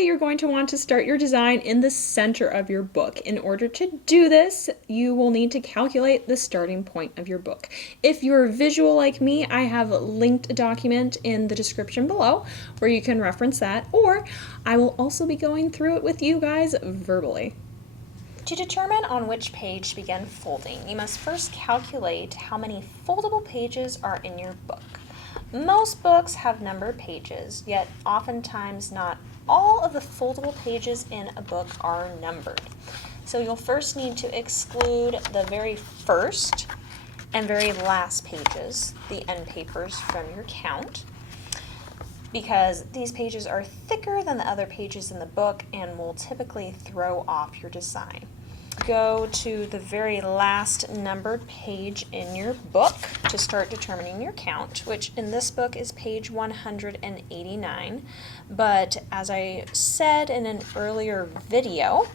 Initially, you're going to want to start your design in the center of your book. In order to do this, you will need to calculate the starting point of your book. If you're visual like me, I have linked a document in the description below where you can reference that, or I will also be going through it with you guys verbally. To determine on which page to begin folding, you must first calculate how many foldable pages are in your book. Most books have numbered pages, yet oftentimes not all of the foldable pages in a book are numbered. So you'll first need to exclude the very first and very last pages, the end papers, from your count, because these pages are thicker than the other pages in the book and will typically throw off your design. Go to the very last numbered page in your book to start determining your count, which in this book is page 189. But as I said in an earlier video,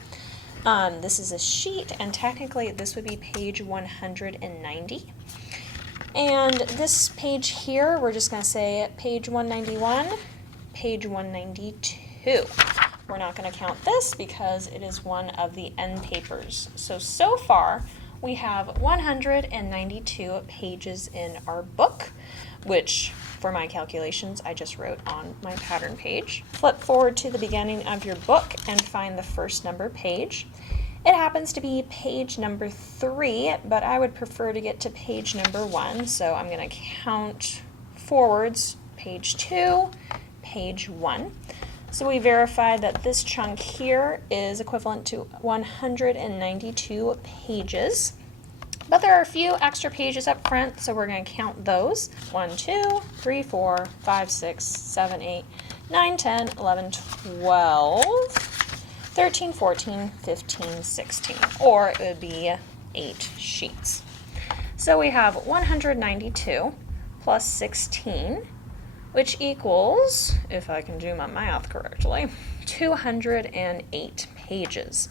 this is a sheet, and technically this would be page 190. And this page here, we're just going to say page 191, page 192. We're not going to count this because it is one of the end papers. So far, we have 192 pages in our book, which, for my calculations, I just wrote on my pattern page. Flip forward to the beginning of your book and find the first number page. It happens to be page number 3, but I would prefer to get to page number 1, so I'm going to count forwards, page 2, page 1. So we verified that this chunk here is equivalent to 192 pages. But there are a few extra pages up front, so we're going to count those. 1, 2, 3, 4, 5, 6, 7, 8, 9, 10, 11, 12, 13, 14, 15, 16, or it would be 8 sheets. So we have 192 plus 16, which equals, if I can do my math correctly, 208 pages.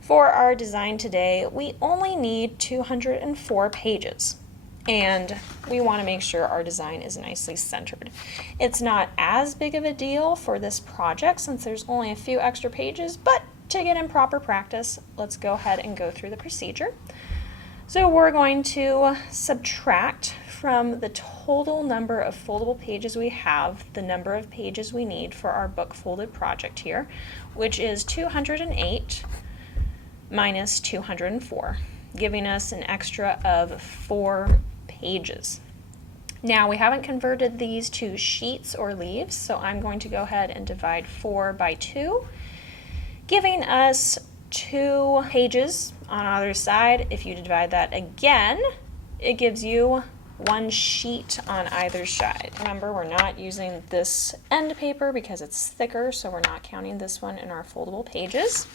For our design today, we only need 204 pages, and we want to make sure our design is nicely centered. It's not as big of a deal for this project since there's only a few extra pages, but to get in proper practice, let's go ahead and go through the procedure. So we're going to subtract from the total number of foldable pages we have the number of pages we need for our book folded project here, which is 208 minus 204, giving us an extra of 4 pages. Now we haven't converted these to sheets or leaves, so I'm going to go ahead and divide 4 by 2, giving us 2 pages on either side. If you divide that again, it gives you 1 sheet on either side. Remember, we're not using this end paper because it's thicker, so we're not counting this one in our foldable pages.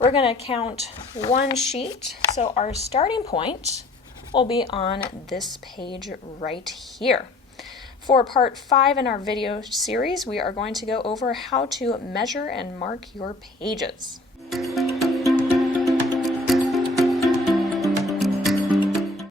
We're going to count 1 sheet, so our starting point will be on this page right here. For part 5 in our video series, we are going to go over how to measure and mark your pages.